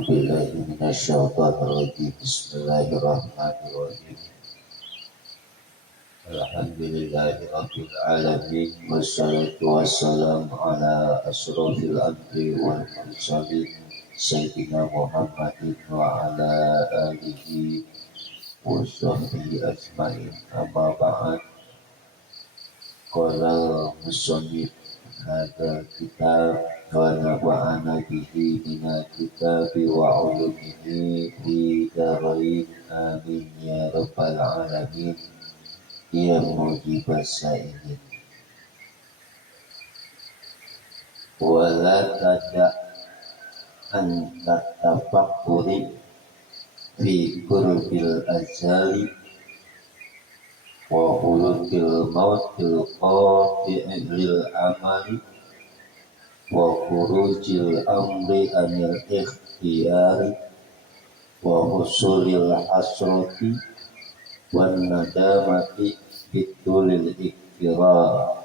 A'udzubillahi minasyaitonirrajim. Bismillahirrahmanirrahim. Alhamdulillahirabbil alamin wassalatu wassalamu ala asyrofil anbiya'i wal mursalin sayyidina Muhammadin wa ala alihi wa sahbihi ajmain. Amma ba'd. Qala musannif hadza kitab wa nafa'ana bihi minal kitabi wa 'ulumihi fi darain amin ya rabbal alamin ya mujibas sa'ilin. Wala tada an tatafakkuri fi qurbil azali wa hulukil mautil qati'il amali wa khurujil amri anil ikhtiyari wa husulil hasrati wan nadamati bitulil iktirar.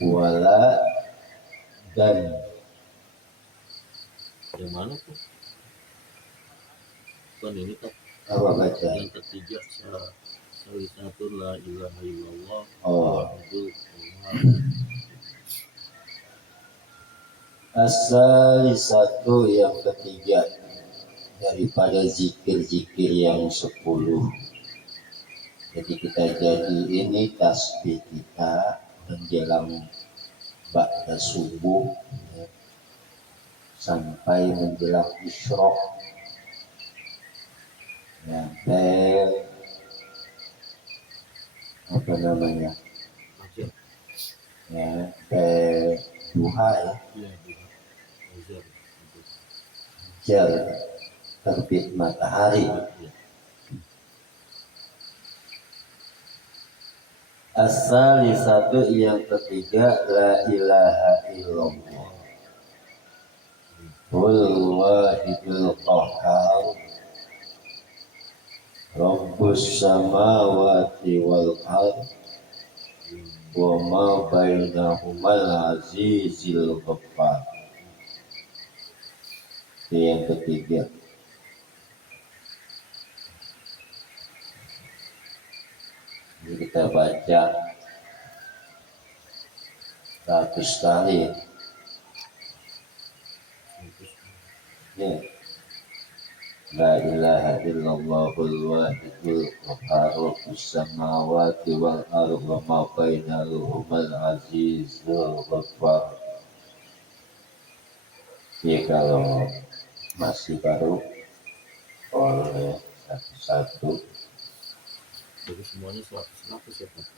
Wala dan yang mana tuh? Kan ini kan apa baca? yang ketiga satu la ilaha illallah Asal satu yang ketiga daripada zikir-zikir yang 10. Jadi kita jadi ini tasbih kita menjelang ba'da subuh ya, sampai menjelang isyraq, sampai apa namanya ya, sampai duha ya, jar terbit matahari. Asal satu yang ketiga la ilaha illallah wal wahidul qahhar rabbus samawati wal ardh wa ma bainahumal azizil ghaffar. Yang ketiga. Jadi kita baca 100 kali ya. La ilaha illallahul wahidul qahhar rabbus samawati wal ardh wa ma bainahumal azizul ghaffar. Ya kalau masih baru oleh satu-satu jadi semuanya 100 ya Pak?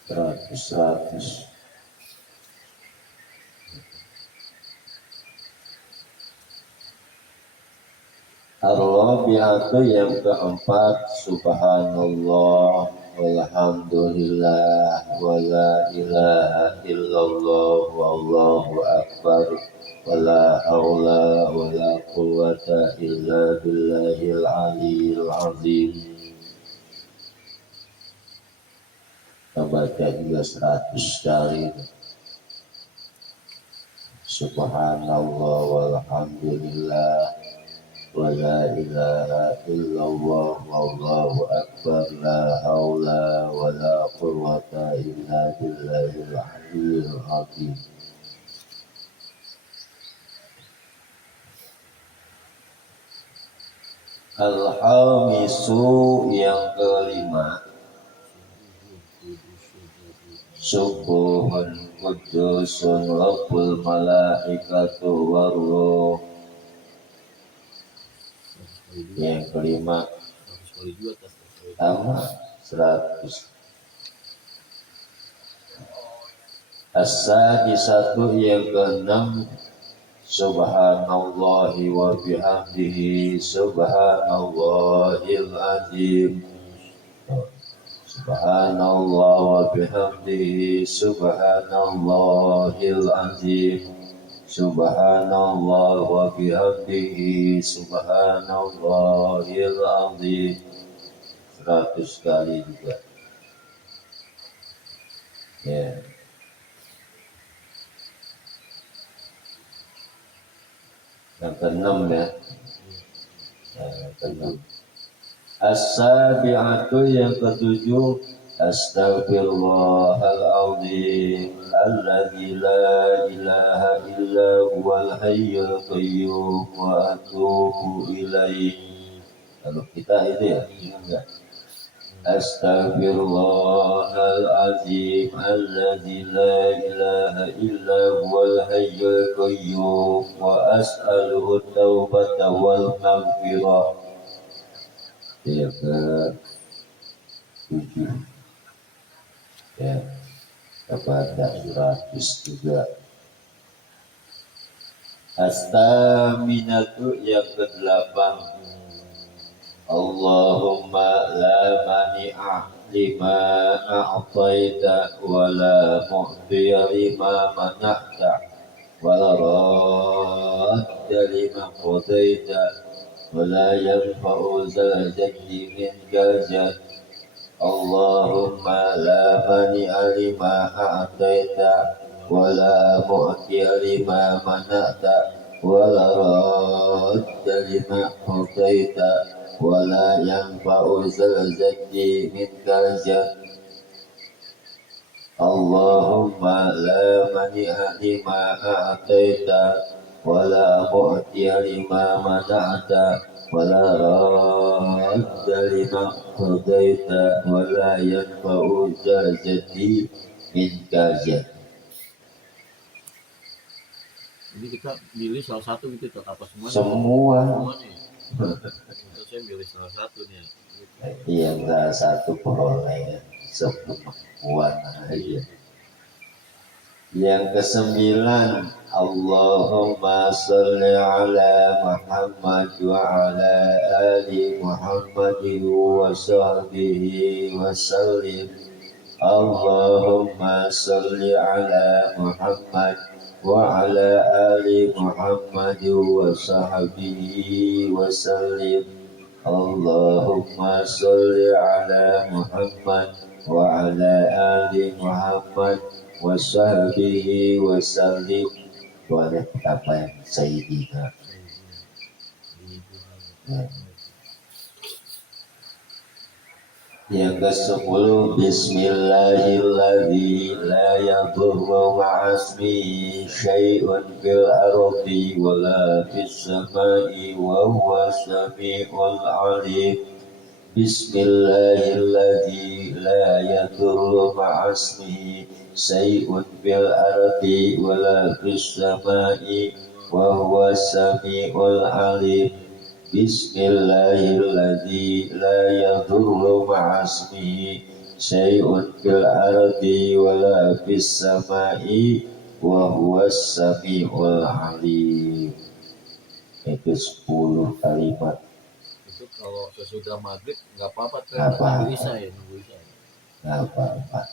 100. Ar-Rabi'atu yang keempat, subhanallah walhamdulillah wa la ilaha illallah wallahu akbar wa la haula wa la quwwata illa billahil aliyyil azim. Kita baca juga 100 kali. Subhanallah walhamdulillah wa la ilaha illallah wallahu akbar la haula wa la quwwata illa billahil aliyyil azim. Al-Hamisu yang kelima, subuhun qudusun rabbul malaikatu warruh. Yang kelima sama 100. As-sadisatu yang keenam, subhanallahi wa bihamdihi subhanallahil azim. Subhanallah wa bihamdihi subhanallahil azim. Subhanallah wa bihamdihi subhanallahil azim. 100 kali juga ya. Yang keenam ya. Keenam. As-sabi'atu yang ketujuh, astaghfirullahaladzim alladzi la ilaha illa huwal hayyul qayyum wa atubu ilaih. Kalau kita itu ya, enggak. Astaghfirullahaladzim alladzi la ilaha illa huwal hayyul qayyum wa as'aluhu taubata wal maghfirah. Ya ke-7 ya, kepada 100 juga. Astaminatu yang ke-8, Allahumma la mani'a lima a'taita wa la mu'tiya lima mana'ta wa la radda lima qadaita wa la yanfa'u zal jaddi minka jad. Allahumma la mani'a lima a'taita wa la mu'tiya lima mana'ta wa la radda lima qadaita wa la yanfa'u zal jaddi minka jad. Allahumma la mani'a lima a'taita wa la mu'tiya lima mana'ta wa la radda lima qadaita wa la yanfa'u zal jaddi minka jad. Jadi kita pilih salah satu gitu apa semuanya? Semua. Saya pilih salah satu nih. Yang salah satu boleh, semua aja. Yang ke-9, Allahumma salli ala Muhammad wa ala ali Muhammad wa sahbihi wa sallim. Allahumma salli ala Muhammad wa ala ali Muhammad wa sahbihi wa sallim. Allahumma salli ala Muhammad wa ala ali Muhammad wa sahbihi wa sallim. Boleh apa yang Sayyidina. Yang ke-10, Bismillahilladzi la yadurru ma'asmihi syai'un fil ardi wa la fis samai wa huwa sami'ul alim. Bismillahilladzi la yadurru ma'asmihi syai'un fil ardi wa la fis samai wa huwa sami'ul alim. Bismillahilladzi la yadurru ma'asmihi syai'un fil ardi wa la fis samai wa huwas sami'ul alim. Itu 10 kalimat. Itu kalau sesudah maghrib nggak apa-apa kan? Nunggu Isya ya, nunggu Isya. Nggak apa-apa.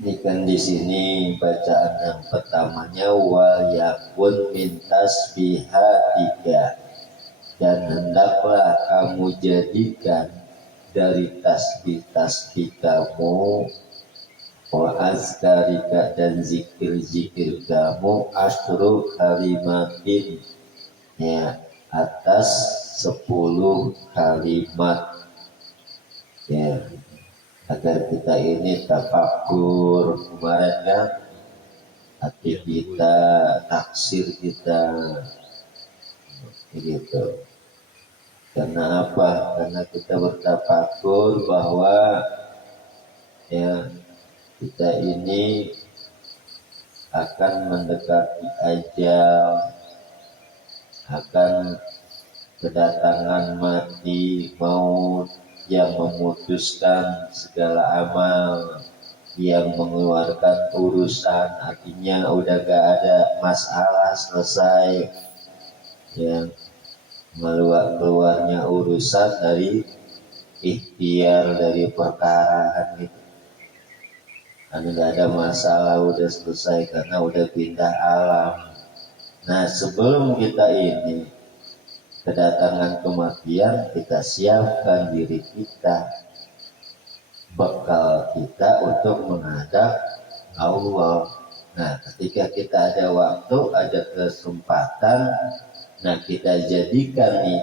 Ini kan di sini bacaan yang pertamanya wal yakun min tasbihatika, dan hendaklah kamu jadikan dari tasbih-tasbih kamu wa azkarika dan zikir-zikir kamu asyru kalimatin, ya, atas 10 kalimat, ya, agar kita ini tafakur kemarin kan, hati kita, taksir kita, begitu. Karena apa? Karena kita bertafakur bahwa ya kita ini akan mendekati ajal, akan kedatangan mati, maut yang memutuskan segala amal, yang mengeluarkan urusan, artinya udah gak ada masalah, selesai, yang keluarnya urusan dari ikhtiar, dari perkara kan gitu. Karena gak ada masalah, udah selesai karena udah pindah alam. Nah, sebelum kita ini kedatangan kematian, kita siapkan diri kita, bekal kita untuk menghadap Allah. Nah, ketika kita ada waktu, ada kesempatan, nah kita jadikan nih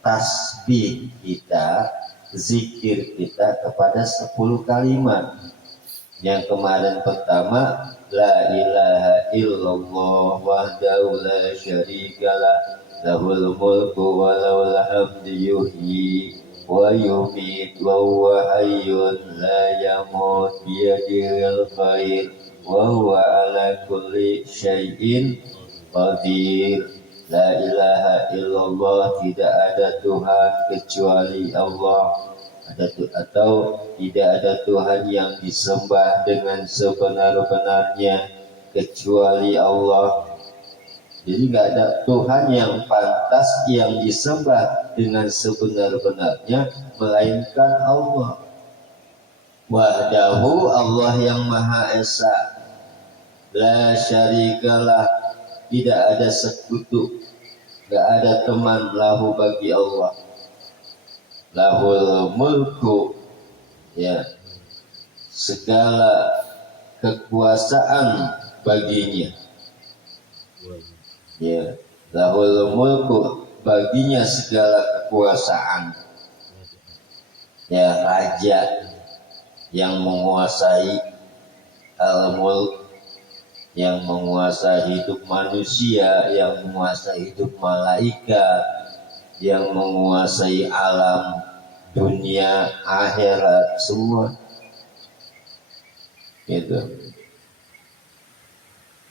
tasbih kita, zikir kita kepada 10 kalimat. Yang kemarin pertama, la ilaha illallah wahdahu la syarikalah lahul mulku wa lahul hamdu yuhyi wa yumiit wa huwa hayyun la yamut biyadihil khair wa huwa ala kulli syai'in qadir. La ilaha illallah, tidak ada Tuhan kecuali Allah, atau tidak ada Tuhan yang disembah dengan sebenar-benarnya kecuali Allah. Jadi nggak ada Tuhan yang pantas yang disembah dengan sebenar-benarnya melainkan Allah. Wahdahu, Allah yang Maha Esa, la syarikalah, tidak ada sekutu, nggak ada teman, lahu bagi Allah, lahul mulku, ya, segala kekuasaan baginya, ya, lahul mulku, baginya segala kekuasaan, ya, raja yang menguasai al-mulk, yang menguasai hidup manusia, yang menguasai hidup malaikat, yang menguasai alam dunia akhirat semua itu.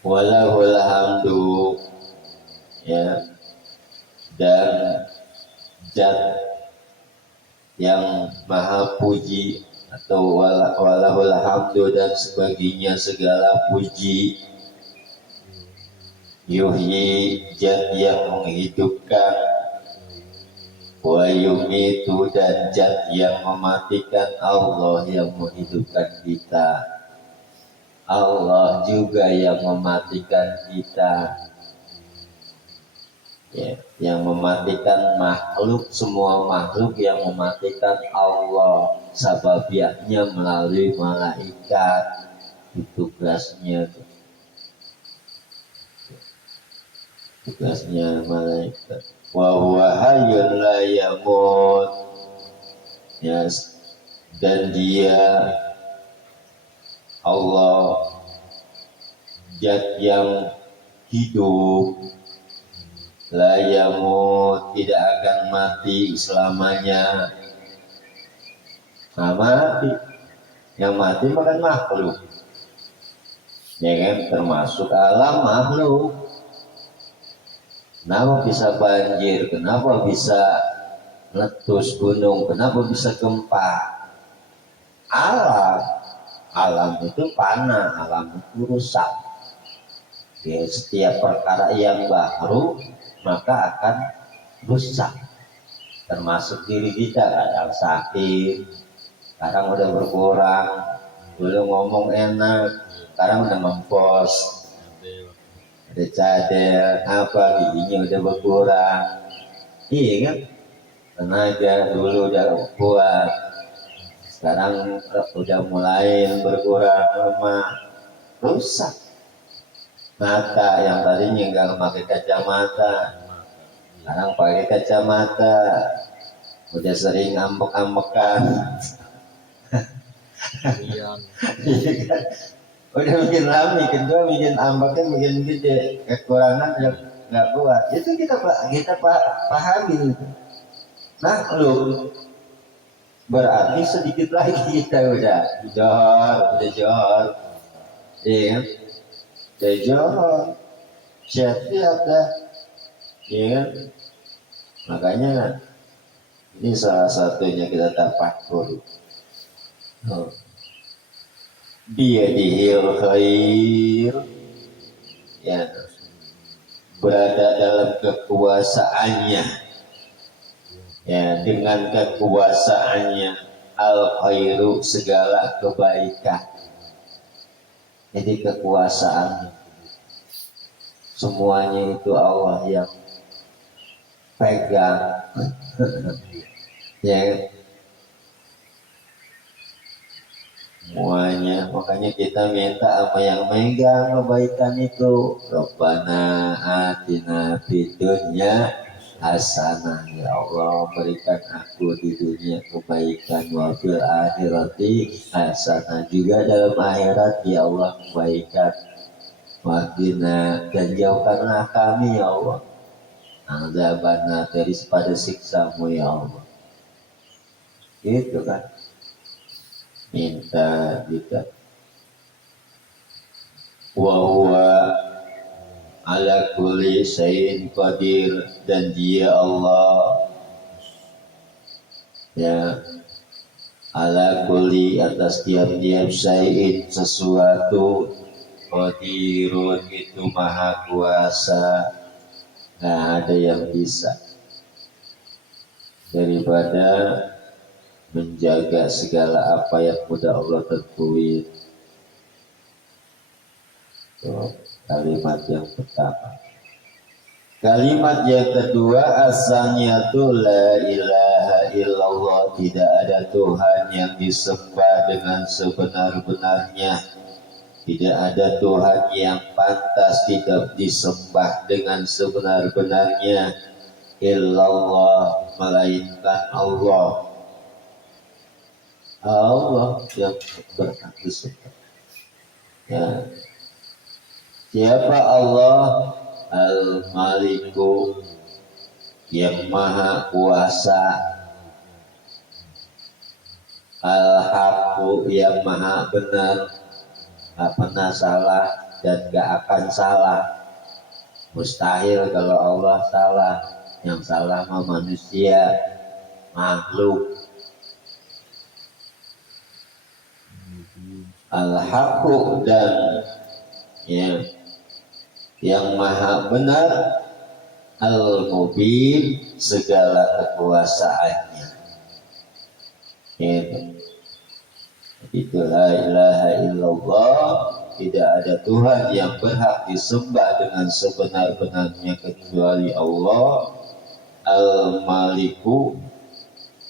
Walahul hamdu, ya, dan zat yang maha puji, atau walahul hamdu dan sebagainya segala puji, yuhyi, zat yang menghidupkan, wa yumitu, dan zat yang mematikan, Allah yang menghidupkan kita, Allah juga yang mematikan kita, ya, yang mematikan makhluk, semua makhluk yang mematikan Allah, sababiahnya melalui malaikat, itu tugasnya malaikat. Wa huwa hayyun la yamut, ya, dan dia Allah zat yang hidup, la yamut, tidak akan mati selamanya. Nah, mati, yang mati bukan makhluk, ya kan, termasuk alam makhluk. Kenapa bisa banjir? Kenapa bisa meletus gunung? Kenapa bisa gempa? Alam itu panah, alam itu rusak. Ya, setiap perkara yang baru maka akan rusak. Termasuk diri kita, kadang sakit, sekarang udah berkurang. Dulu ngomong enak, sekarang udah ngempos, ada cadel, apa, giginya udah berkurang. Iya kan? Tenaga dulu udah kuat, sekarang udah mulai berkurang, lemah, rusak. Mata yang tadinya nggak pakai kacamata, sekarang pakai kacamata, udah sering ambek-ambekan. Udah bikin lami, kedua bikin ambeknya bikin gede, kekurangan yang nggak kuat. Itu kita pahami. Nah, lu berarti sedikit lagi kita udah johor, iya kan? Udah johor, siap-siap dah, iya kan? Makanya ini salah satunya kita tafakur. Biyadihil khair, ya, berada dalam kekuasaannya, ya, dengan kekuasaannya al khairu, segala kebaikan. Jadi kekuasaan semuanya itu Allah yang pegang. Ya, semuanya. Makanya kita minta apa yang megang kebaikan itu. Rabbana atina fid dunya hasanah, ya Allah berikan aku di dunia kebaikan, wa fil akhirati hasanah, juga dalam akhirat ya Allah kebaikan. Waqina, dan jauhkanlah kami ya Allah azabana, daripada siksamu ya Allah. Gitu kan minta kita. Wa huwa ala kulli syai'in qadir, dan dia Allah ya ala kulli, atas tiap-tiap syai'in sesuatu, qadirun itu maha kuasa, nggak ada yang bisa daripada menjaga segala apa yang sudah Allah tentuin. Kalimat yang pertama. Kalimat yang kedua, asaniyatu la ilaha illallah, tidak ada Tuhan yang disembah dengan sebenar-benarnya. Tidak ada Tuhan yang pantas tidak disembah dengan sebenar-benarnya. Illallah, melainkan Allah. Allah yang berhak disembah. Ya. Siapa Allah? Al-Maliku, yang maha kuasa. Al-Haqqu, yang maha benar, gak pernah salah dan gak akan salah. Mustahil kalau Allah salah. Yang salah mah manusia, makhluk. Al-Haqqu, dan ya, yang maha benar. Al-Mubin, segala kekuasaannya. Itu la ilaha illallah, tidak ada Tuhan yang berhak disembah dengan sebenar-benarnya kecuali Allah. Al-Maliku,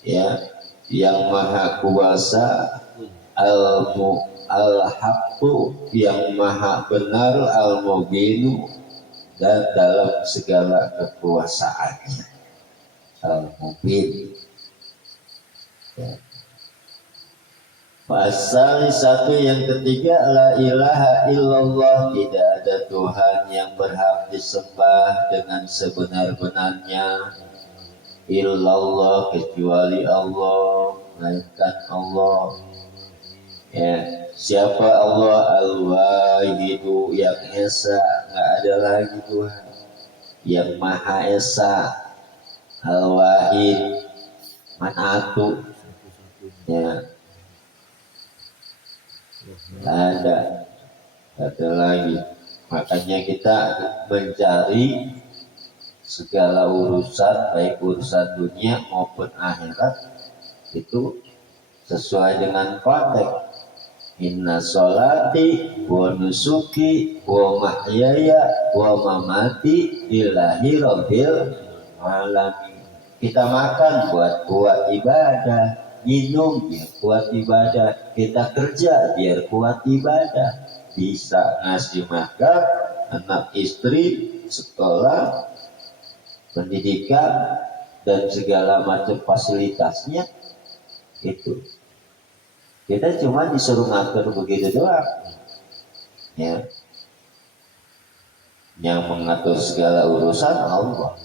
ya, yang maha kuasa. Al-Haqqu, yang maha benar. Al-Mubinu, dan dalam segala kekuasaannya. Al-Mubin. Ya. Pasal satu yang ketiga, la ilaha illallah, tidak ada Tuhan yang berhak disembah dengan sebenar-benarnya. Illallah, kecuali Allah, melainkan Allah. Ya, siapa Allah? Al-Wahidu, yang esa, nggak ada lagi Tuhan. Yang Maha Esa. Al-Wahid, Manatu. Ya, ada lagi. Makanya kita mencari segala urusan, baik urusan dunia maupun akhirat, itu sesuai dengan konteks. Inna sholati wa nusuki wa mahyaya wa mamati lillahi rabbil alamin. Kita makan buat ibadah, minum biar kuat ibadah, kita kerja biar kuat ibadah, bisa ngasih makan anak istri, sekolah, pendidikan, dan segala macam fasilitasnya. Itu kita cuma disuruh ngatur begitu doang, ya. Yang mengatur segala urusan Allah.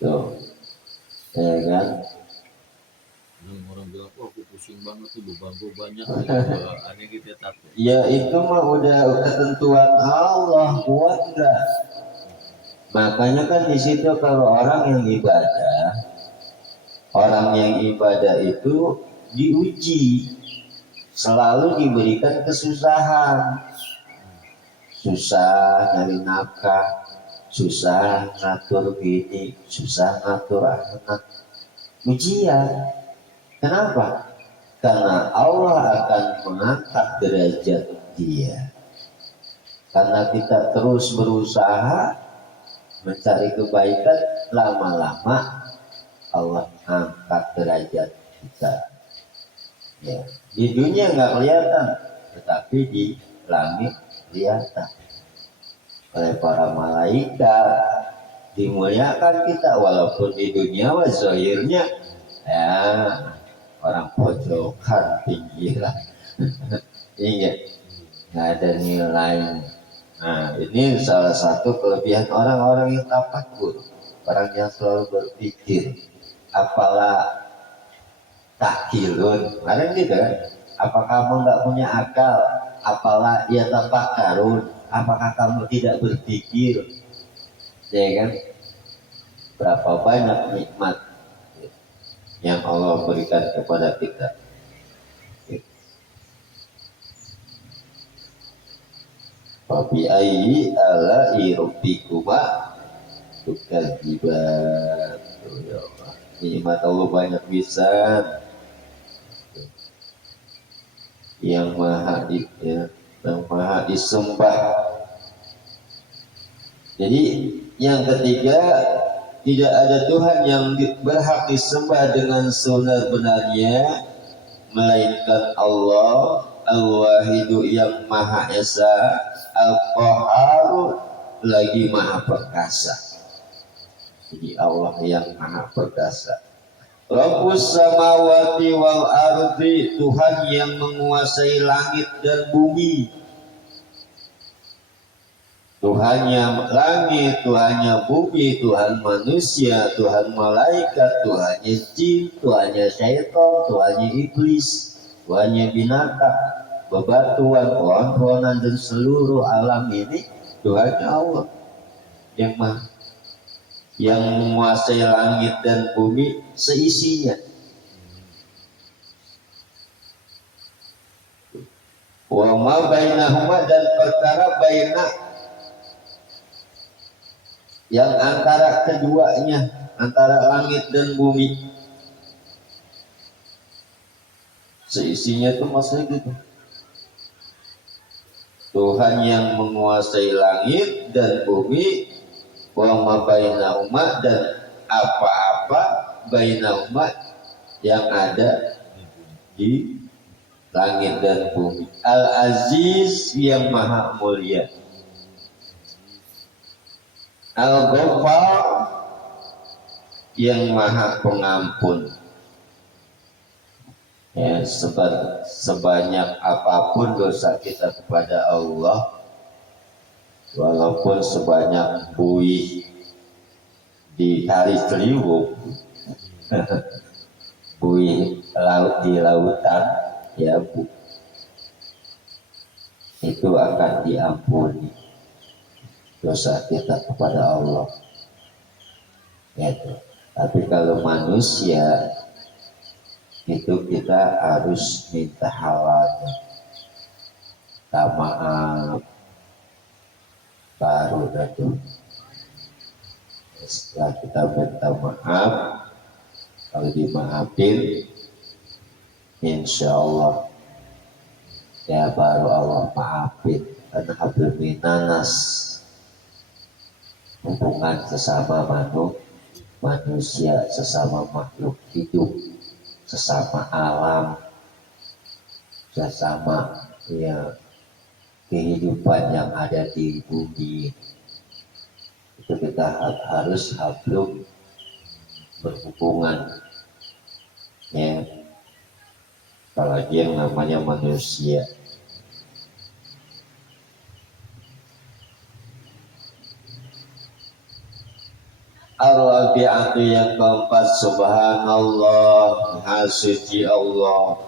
Tuh, ya kan? Orang bilang, oh aku pusing banget tuh, beban gue banyak. Aneh gitu ya, takut. Ya itu mah udah ketentuan Allah, kuat enggak? Makanya kan di situ kalau orang yang ibadah itu diuji, selalu diberikan kesusahan. Susah nyari nafkah, susah ngatur bini, susah ngatur anak. Ujian. Kenapa? Karena Allah akan mengangkat derajat dia. Karena kita terus berusaha mencari kebaikan, lama-lama Allah angkat derajat kita. Ya, di dunia nggak kelihatan, tetapi di langit kelihatan oleh para malaikat, dimuliakan kita walaupun di dunia zahirnya ya orang pojokan pinggiran. Iya, nggak ada nilai. Nah, ini salah satu kelebihan orang-orang yang tafakur, orang yang selalu berpikir. Apalah takilun, kemarin gitu kan? Apa kamu nggak punya akal? Apalah ya tafakarun? Apakah kamu tidak berpikir? Ya kan? Berapa banyak nikmat yang Allah berikan kepada kita. Wabi ayyi ala'i rabbikuma tukadziban. Ya Allah, nikmat Allah banyak bisa yang maha disembah. Jadi yang ketiga, tidak ada Tuhan yang berhak disembah dengan sebenar-benarnya melainkan Allah Al-Wahidu yang Maha Esa, Al-Qaharu lagi Maha Perkasa. Jadi Allah yang Maha Perkasa. Rabbus samawati wal ardi, Tuhan yang menguasai langit dan bumi. Tuhannya langit, Tuhannya bumi, Tuhan manusia, Tuhan malaikat, Tuhannya jin, Tuhannya syaitan, Tuhannya iblis, Tuhannya binatang, bebatuan, pohon-pohonan dan seluruh alam ini Tuhannya Allah yang menguasai langit dan bumi seisinya. Wa ma bainahuma, dan perkara baina yang antara keduanya, antara langit dan bumi. Seisinya itu maksudnya gitu. Tuhan yang menguasai langit dan bumi, wa ma bainahuma, dan apa-apa bainahuma yang ada di langit dan bumi. Al-Aziz yang maha mulia, Al-Ghaffar yang maha pengampun. Ya, sebanyak apapun dosa kita kepada Allah, walaupun sebanyak buih di tali celiwung, buih laut di lautan, ya bu, itu akan diampuni dosa kita kepada Allah. Gitu. Tapi kalau manusia itu kita harus minta halalnya, maaf baru itu. Setelah kita minta maaf, kalau dimaafin, insya Allah ya baru Allah maafin. Karena hablum minanas, hubungan sesama manusia, sesama makhluk hidup, sesama alam, sesama ya kehidupan yang ada di bumi, itu kita harus hablum berhubungan, ya, apalagi yang namanya manusia. Ar-Rabi'atu yang keempat, subhanallah, maha suci Allah.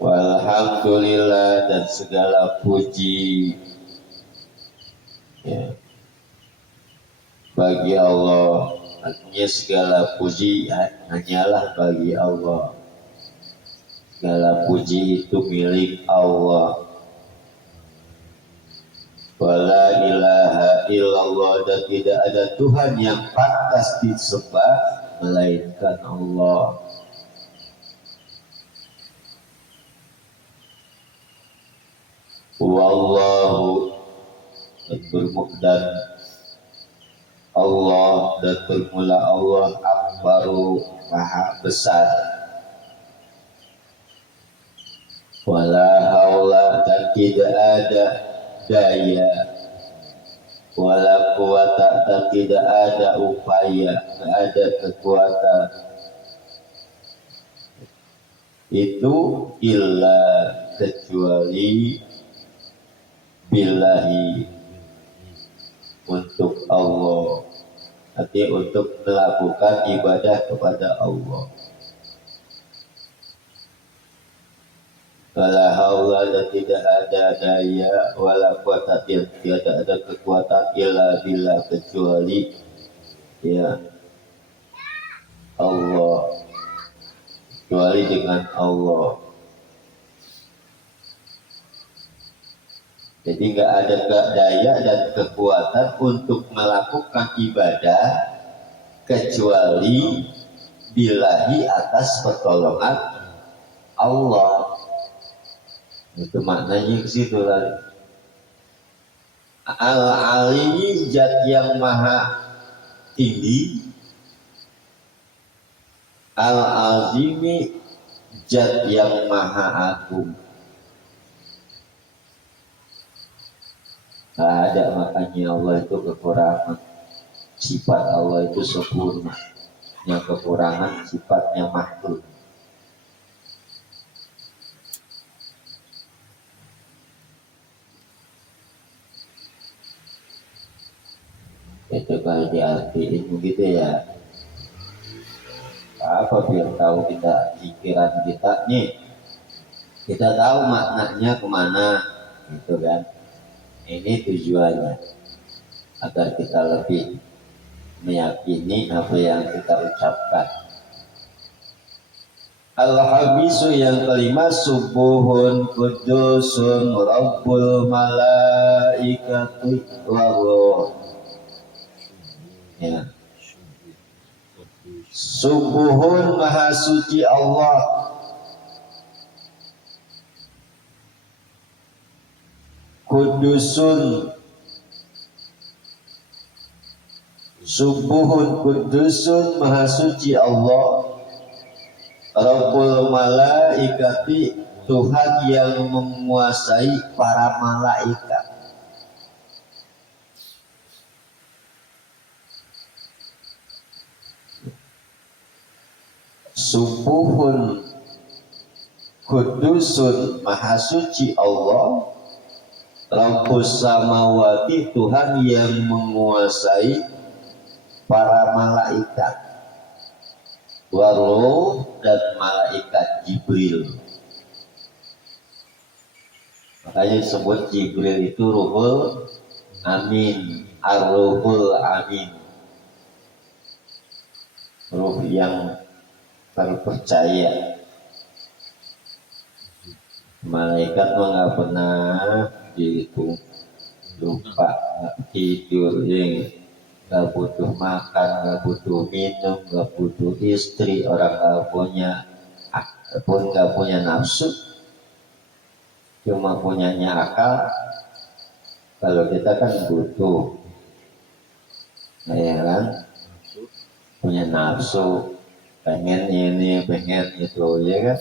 Walhamdulillah, dan segala puji ya, bagi Allah. Artinya segala puji hanyalah bagi Allah. Segala puji itu milik Allah. Wala ilaha illallah, dan tidak ada Tuhan yang pantas disembah melainkan Allah. Wallahu, dan Allah dan bermula Allah akbaru maha besar. Wala haula dan tidak ada daya, wala quwata dan tidak ada upaya, tidak ada kekuatan itu illa kecuali billahi untuk Allah, artinya untuk melakukan ibadah kepada Allah. Wala haula dan tidak ada daya, wala quwata tidak ada kekuatan illa billah kecuali ya Allah, kecuali dengan Allah. Jadi nggak ada daya dan kekuatan untuk melakukan ibadah kecuali billahi atas pertolongan Allah. Itu maknanya ke situ lah. Al-Ali zat yang maha tinggi, Al-Azimi zat yang maha agung. Ada makanya Allah itu kekurangan, sifat Allah itu sempurna, yang kekurangan sifatnya makhluk. Itu kalau diartiin begitu ya, apa biar tahu kita pikiran kita nih, kita tahu maknanya kemana, gitu kan. Ini tujuannya agar kita lebih meyakini apa yang kita ucapkan. Al-Habisu yang kelima, subuhun kudusun rabbul malaikati wa ruh. Ya. Subuhun maha suci Allah, kudusun, subuhun kudusun maha suci Allah, rabbul malaikati Tuhan yang menguasai para malaikat. Subuhun kudusun maha suci Allah, Rabbus samawati Tuhan yang menguasai para malaikat, waruh dan malaikat Jibril. Makanya disebut Jibril itu ruhul amin, ar-ruhul amin, ruh yang terpercaya. Malaikat mah nggak pernah gitu, lupa, nggak tidur, nggak butuh makan, nggak butuh minum, nggak butuh istri, orang nggak punya nafsu, cuma punyanya akal. Kalau kita kan butuh, ya kan, punya nafsu, pengen ini, pengen itu, ya kan.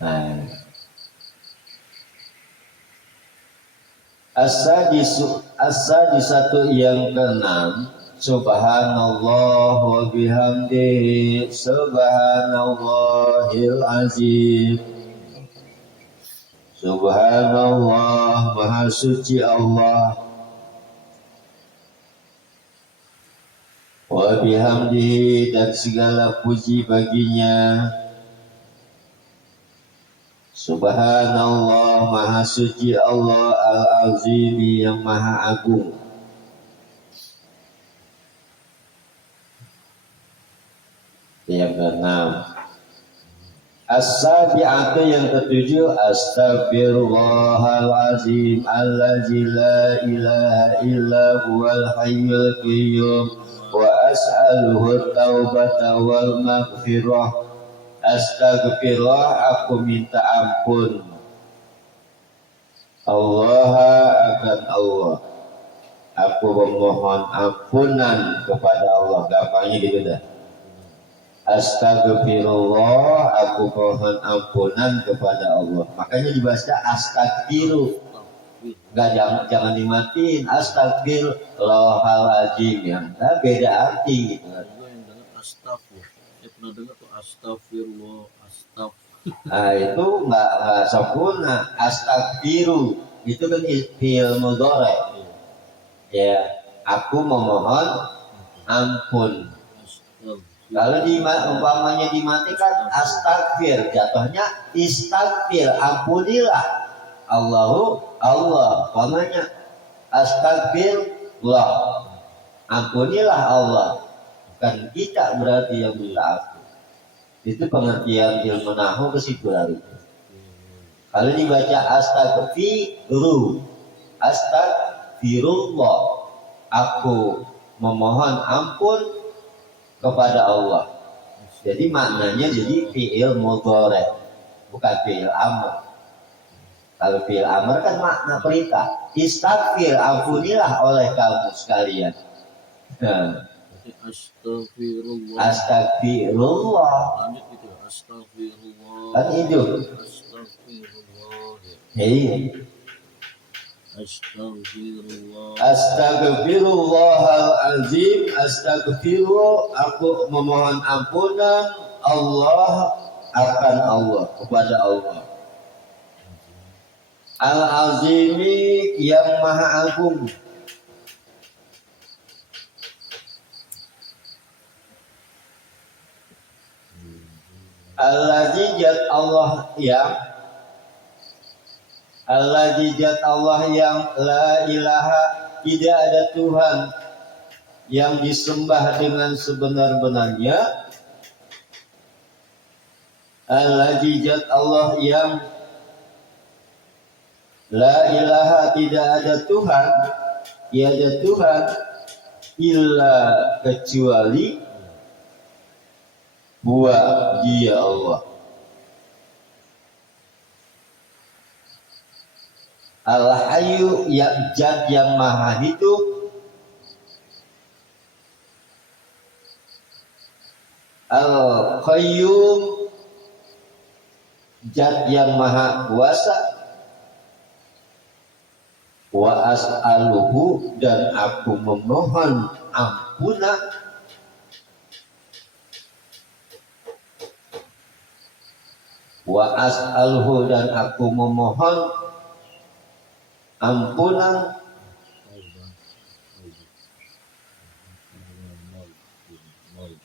Nah, as-sadisatu yang keenam, subhanallah wa bihamdihi subhanallahil azim. Subhanallah maha suci Allah, wa bihamdihi dan segala puji baginya. Subhanallah maha suci Allah al-azimi yang maha agung. Yang keenam, as-sabi'atu yang ketujuh, astaghfirullahalazim allazi la ilaha illa huwal hayyul qayyum wa as'aluhu taubata wal maghfirah. Astagfirullah, aku minta ampun Allah akan Allah, aku memohon ampunan kepada Allah, gampangnya gitu dah. Astagfirullah, aku mohon ampunan kepada Allah. Makanya dibaca astagfiru. Enggak, jangan dimatiin. Astagfirullahaladzim ya. Nah, beda arti gitu kan. Juga yang dengar astagfir. Saya pernah dengar tuh astagfirullah, Nah, itu enggak sempurna. Astagfiru itu kan fi'il mudhari. Ya, aku memohon ampun. Kalau umpamanya dimatikan astagfir, jatuhnya istagfir, ampunilah. Allah, umpamanya astagfirullah, ampunilah Allah. Kan kita berarti yang minta ampun. Itu pengertian ilmu nahwu ke situ lagi. Kalau dibaca astagfirullah, aku memohon ampun kepada Allah. Jadi maknanya jadi fi'il mudhari, bukan fi'il amr. Kalau fi'il amr kan makna perintah. Istaghfir, ampunilah oleh kamu sekalian. astagfirullah. Astagfirullah. Lanjut gitu, astagfirullah. Kan itu. Astagfirullah. Iya. Astagfirullahaladzim. Astagfiru, aku memohon ampunan Allah akan Allah, kepada Allah. Al-Azimi, yang maha agung. Al-Ladzi jat Allah yang Alladzi jat Allah yang la ilaha, tidak ada Tuhan yang disembah dengan sebenar-benarnya. Alladzi jat Allah yang la ilaha, tidak ada Tuhan, tiada Tuhan illa kecuali huwa, dia Allah. Al-Hayyu, yang zat yang maha hidup. Al-Qayyum, zat yang maha kuasa. Wa as'aluhu, dan aku memohon ampunan wa as'aluhu, dan aku memohon ampunan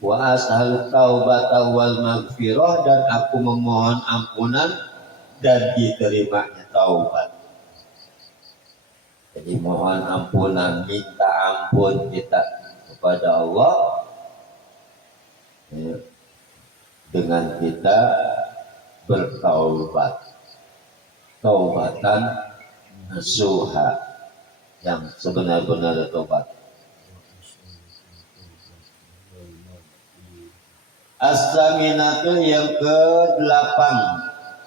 wa as'alu taubata wal maghfirah, dan aku memohon ampunan dan diterimanya taubat. Jadi mohon ampunan, minta ampun kita kepada Allah ya, dengan kita bertaubat, taubatan nasuha, yang sebenar-benar taubat. As-saminatu, yang ke-8.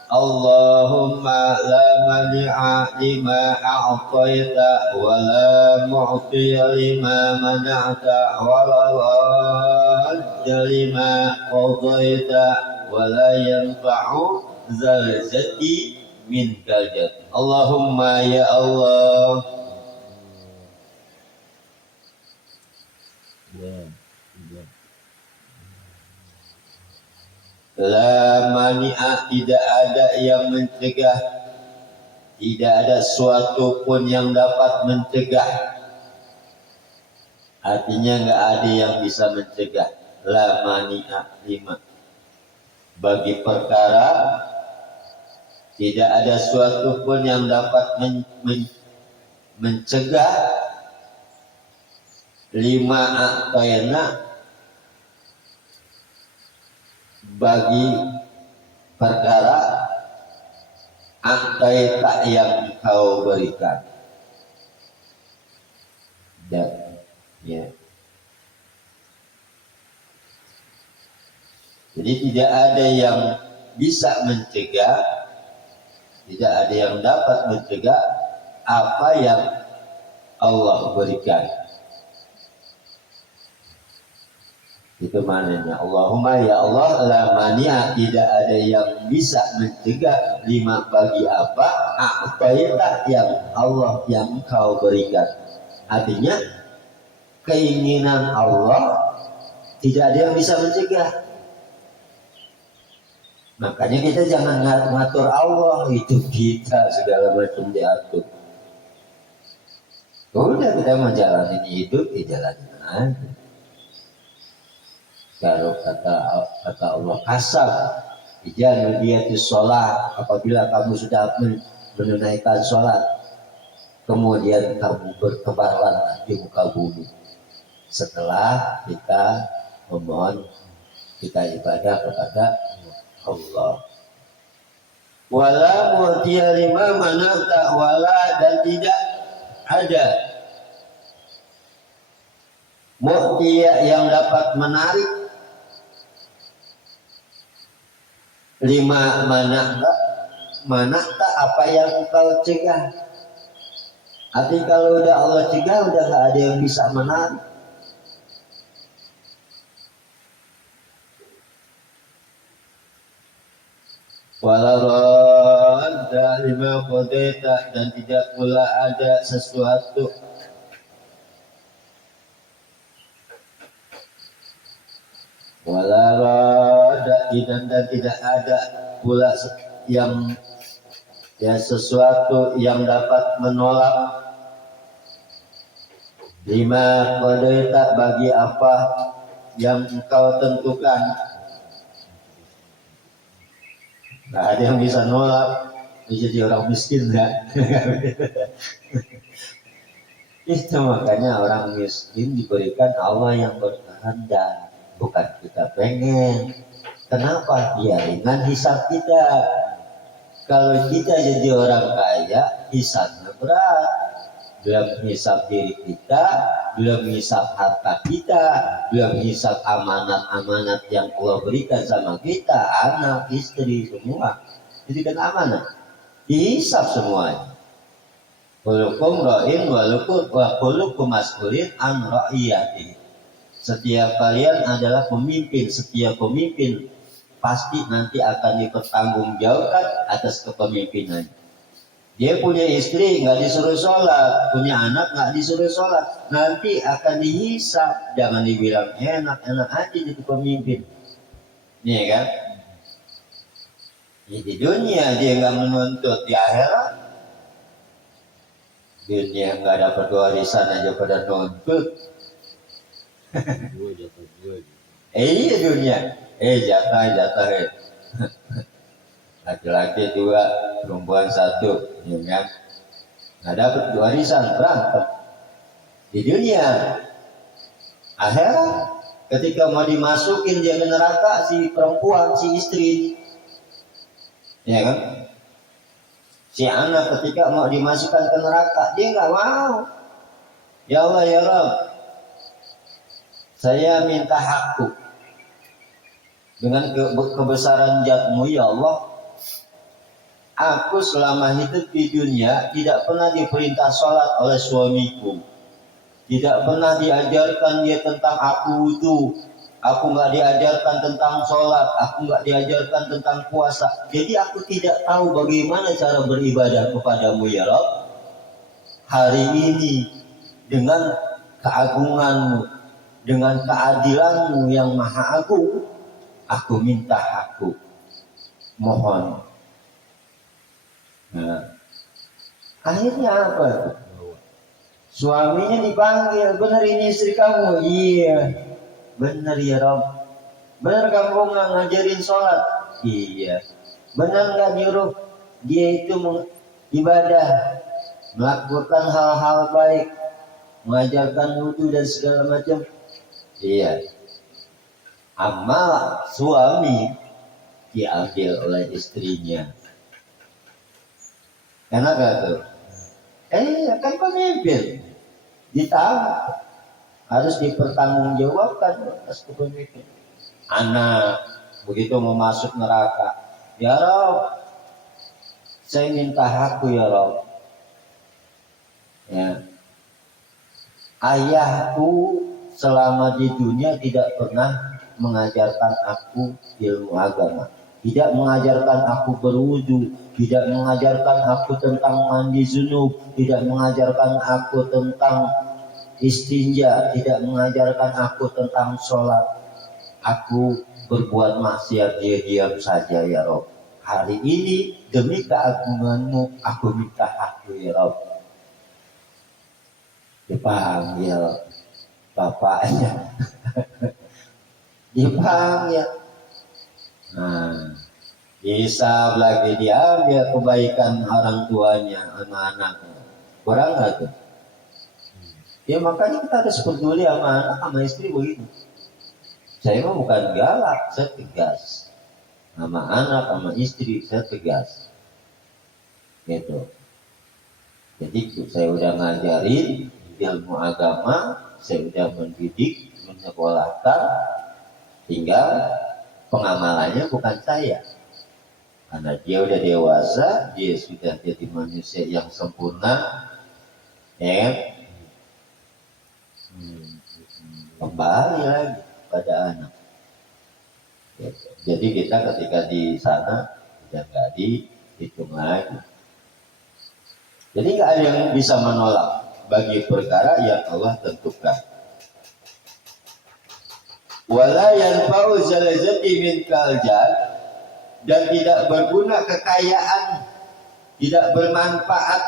Allahumma la mani'a lima a'taita wa la mu'tiya lima mana'ta wa la radda lima qadaita wa la yanfa'u zal jaddi minkal jadd. Allahumma ya Allah. La mani'a, tidak ada yang mencegah, tidak ada suatu pun yang dapat mencegah. Artinya enggak ada yang bisa mencegah. La mani'a lima, bagi perkara tidak ada suatu pun yang dapat mencegah. Lima a'tayna, bagi perkara a'tayta yang kau berikan. Dan ya, jadi tidak ada yang bisa mencegah, tidak ada yang dapat mencegah apa yang Allah berikan. Itu maknanya. Allahumma ya Allah la mania, tidak ada yang bisa mencegah lima bagi apa a'taita yang Allah yang Engkau berikan. Artinya keinginan Allah tidak ada yang bisa mencegah. Makanya kita jangan ngatur Allah, itu kita segala macam diatur. Udah kita menjalani hidup, dijalanin aja. Kalau kata Allah kasar, ijal dia itu sholat. Apabila kamu sudah menunaikan sholat, kemudian kamu bertebaran di muka bumi. Setelah kita memohon, kita ibadah kepada Allah. Wala mu'tiya lima manata, wala dan tidak ada mu'tiya yang dapat menarik lima mana tak apa yang engkau cegah. Artinya kalau udah Allah cegah, udah nggak ada yang bisa menarik. Walau ada lima qadaita, dan tidak pula ada sesuatu dan tidak ada pula yang sesuatu yang dapat menolak lima qadaita bagi apa yang engkau tentukan. Nggak ada yang bisa nolak. Jadi orang miskin ya. Itu makanya orang miskin diberikan Allah yang berkehendak, bukan kita pengen. Kenapa? Ya ringan hisab kita. Kalau kita jadi orang kaya, hisabnya berat. Belum hisab diri kita, belum hisab harta kita, belum hisab amanat-amanat yang Allah berikan sama kita, anak, istri, semua. Jadi kan amanat. Dihisab semuanya. Kulukum ra'in wa kulukum mas'ulin an ra'iyati. Setiap kalian adalah pemimpin. Setiap pemimpin pasti nanti akan dipertanggungjawabkan atas kepemimpinan. Dia punya istri nggak disuruh sholat, punya anak nggak disuruh sholat, nanti akan dihisab. Jangan dibilang enak-enak aja jadi pemimpin, iya kan? Di dunia dia nggak menuntut, di akhirat dunia nggak dapat warisan aja pada nuntut. Iya dunia, jatah. Laki-laki 2, perempuan 1, ya kan? Nggak dapat warisan, berantem. Di dunia, akhirat, ketika mau dimasukin dia ke neraka, si perempuan, si istri, ya kan? Si anak ketika mau dimasukkan ke neraka, dia nggak mau. Ya Allah, ya Rabb, saya minta hakku dengan kebesaran Zat-Mu, ya Allah. Aku selama hidup di dunia tidak pernah diperintah sholat oleh suamiku. Tidak pernah diajarkan dia tentang aku itu. Aku nggak diajarkan tentang sholat. Aku nggak diajarkan tentang puasa. Jadi aku tidak tahu bagaimana cara beribadah kepadamu ya Rabb. Hari ini dengan keagunganmu, dengan keadilanmu yang maha agung, aku minta hakku. Mohon. Nah, akhirnya apa? Suaminya dipanggil, benar ini istri kamu? Iya, benar ya Rob. Benar kamu nggak ngajarin sholat? Iya. Benar nggak nyuruh dia itu ibadah, melakukan hal-hal baik, mengajarkan wudhu dan segala macam? Iya. Amal suami diambil oleh istrinya. Enak gak tuh? Kan pemimpin ditanggung, harus dipertanggungjawabkan atas kepemimpinan. Anak begitu mau masuk neraka, ya Rob, saya minta hakku ya Rob. Ya, ayahku selama di dunia tidak pernah mengajarkan aku ilmu agama, tidak mengajarkan aku berwudu, tidak mengajarkan aku tentang mandi junub, tidak mengajarkan aku tentang istinja, tidak mengajarkan aku tentang sholat. Aku berbuat maksiat, dia diam saja ya Rob. Hari ini demi keagunganmu aku minta aku ya Rob. Dipanggil bapaknya, dipanggil. Nah, hisab lagi, diambil kebaikan orang tuanya, anak-anaknya. Kurang nggak tuh? Ya makanya kita harus peduli sama anak, sama istri begitu. Saya mah bukan galak, saya tegas. Sama anak, sama istri, saya tegas. Gitu. Jadi saya udah ngajarin ilmu agama, saya udah mendidik, menyekolahkan, tinggal pengamalannya bukan saya. Karena dia udah dewasa, dia sudah jadi manusia yang sempurna, ya, kembali lagi pada anak. Jadi kita ketika di sana udah nggak dihitung lagi. Jadi nggak ada yang bisa menolak bagi perkara yang Allah tentukan. Wala yanfa'u zalazati min kaljal, dan tidak berguna kekayaan, tidak bermanfaat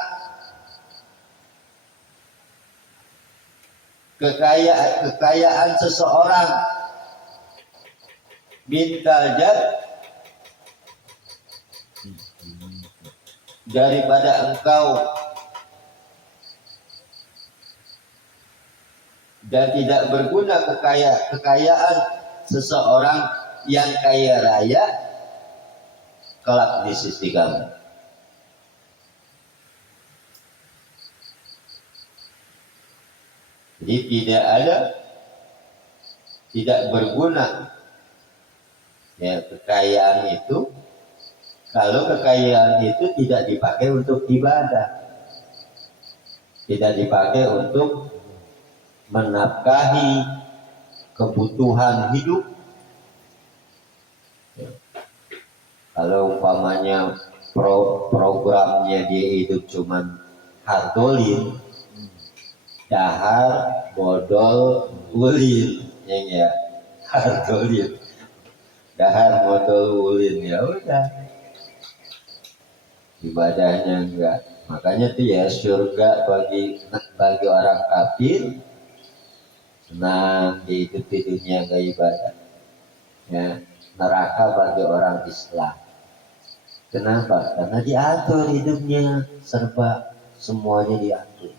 kekayaan seseorang min kaljal, daripada engkau, dan tidak berguna kekayaan seseorang yang kaya raya kelak di sisi kamu. Jadi tidak berguna ya kekayaan itu kalau kekayaan itu tidak dipakai untuk ibadah, tidak dipakai untuk menafkahi kebutuhan hidup. Kalau umpamanya programnya dia hidup cuman hartolin, dahar, bodol, ulin, ya hartolin, dahar, bodol, ulin, ya udah, ibadahnya enggak. Makanya tuh ya surga bagi orang kafir, senang hidup di dunia enggak ibadah. Ya, neraka bagi orang Islam. Kenapa? Karena diatur hidupnya, serba semuanya diatur.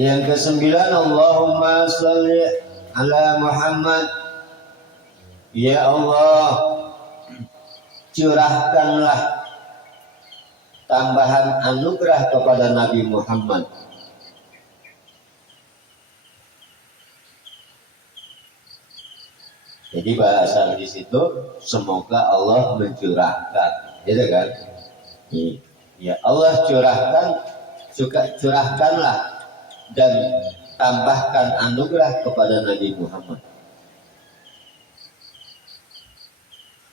Yang kesembilan, Allahumma sholli ala Muhammad. Ya Allah, curahkanlah tambahan anugerah kepada Nabi Muhammad. Jadi bahasa di situ semoga Allah mencurahkan, gitu kan? Ya Allah curahkanlah dan tambahkan anugerah kepada Nabi Muhammad.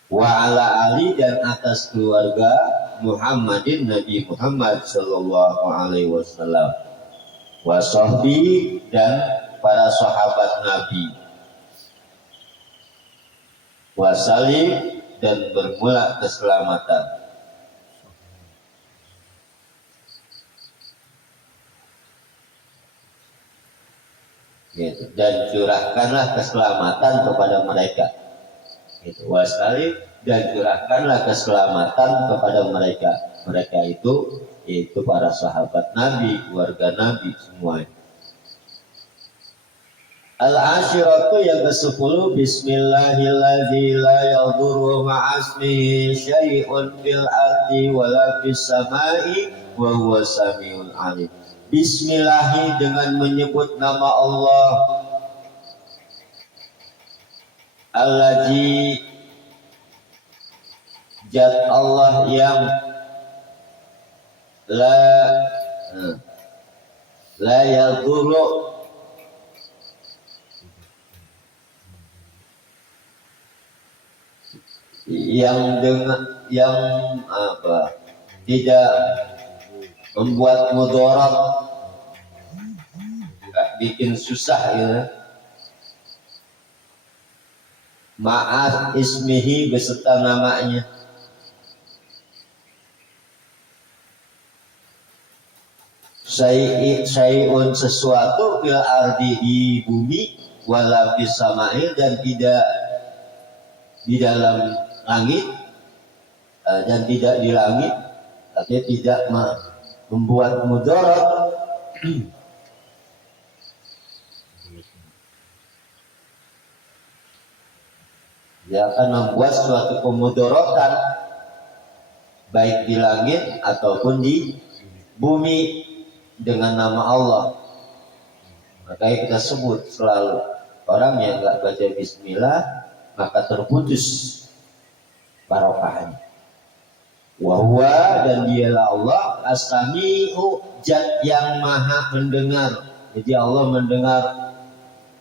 Wa ala ali, dan atas keluarga Muhammadin, Nabi Muhammad sallallahu alaihi wasallam. Wa sahbi, dan para sahabat Nabi. Wasalim, dan bermula keselamatan. Gitu. Dan curahkanlah keselamatan kepada mereka. Gitu. Wasalim, dan curahkanlah keselamatan kepada mereka. Mereka itu yaitu para sahabat Nabi, keluarga Nabi semuanya. Al-ashiratu yang ke-10, Bismillahilladzi la yadurru ma'asmihi syai'un fil ardi wala fis samai wa huwa samiul alim. Bismillahi, dengan menyebut nama Allah, Alladzi, zat Allah yang la la yadurru yang apa tidak membuat mudarat, bikin susah ya. Ma'as ismihi beserta namanya. Syai'un sesuatu fil ardi di bumi wala fis samai dan tidak di dalam langit dan tidak di langit, artinya tidak membuat mudarat. Dia akan membuat suatu kemudaratan baik di langit ataupun di bumi dengan nama Allah. Makanya kita sebut selalu orang yang nggak baca bismillah maka terputus barokahnya. Wahwa dan dialah Allah as-sami'u zat yang maha mendengar. Jadi Allah mendengar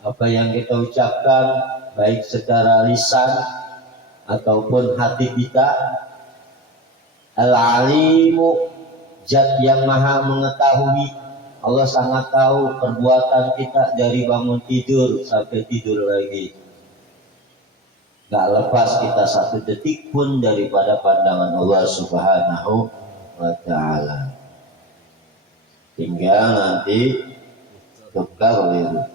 apa yang kita ucapkan baik secara lisan ataupun hati kita. Al-alimu zat yang maha mengetahui. Allah sangat tahu perbuatan kita dari bangun tidur sampai tidur lagi. Gak lepas kita satu detik pun daripada pandangan Allah Subhanahu wa ta'ala. Tinggal nanti tukar liru.